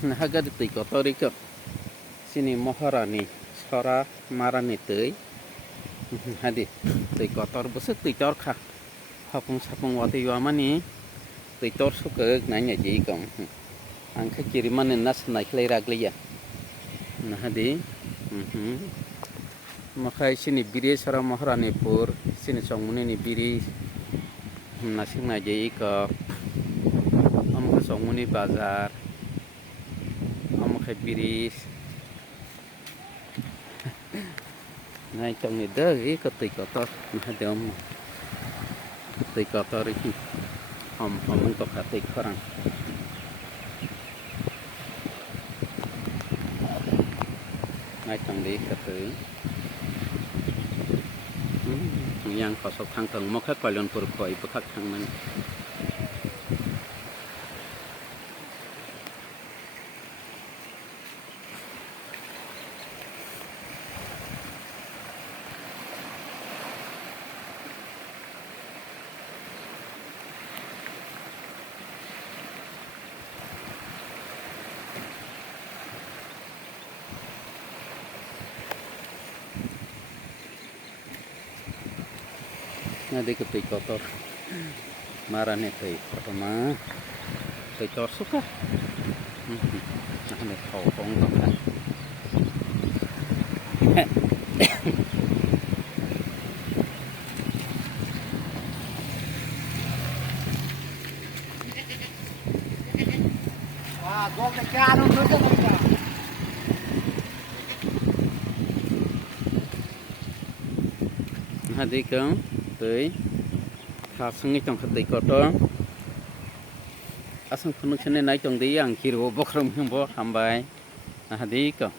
Nahaga di kotori ke sini moharani sora marani tei hadi tei kotor busuk tei tor kha hapung sapung wati yamani tei tor suka nanya ji kong angka kiriman nas naik raglia nah hadi makai sini biri sora moharani pur sini songmuni ni biri nasing najai ke amka songmuni bazar amka biris ngay trong này đỡ cái tây cỏ to hai đứa ông tây cỏ to đấy chứ hòm không có cả tây khó răng ngay trong đấy cả thứ yang có sọc thang tầng mốc hết vài lần vừa khỏi bớt khắc thang này nah di ketik kotor marane tei pertama tei tor suka nah ini kopong kan wah gua kejaran dulu mereka nah di kang tei khasung trong ketik kotor asung punuk sene nai trong di yang kiro bokrom himbo hambai nah di kang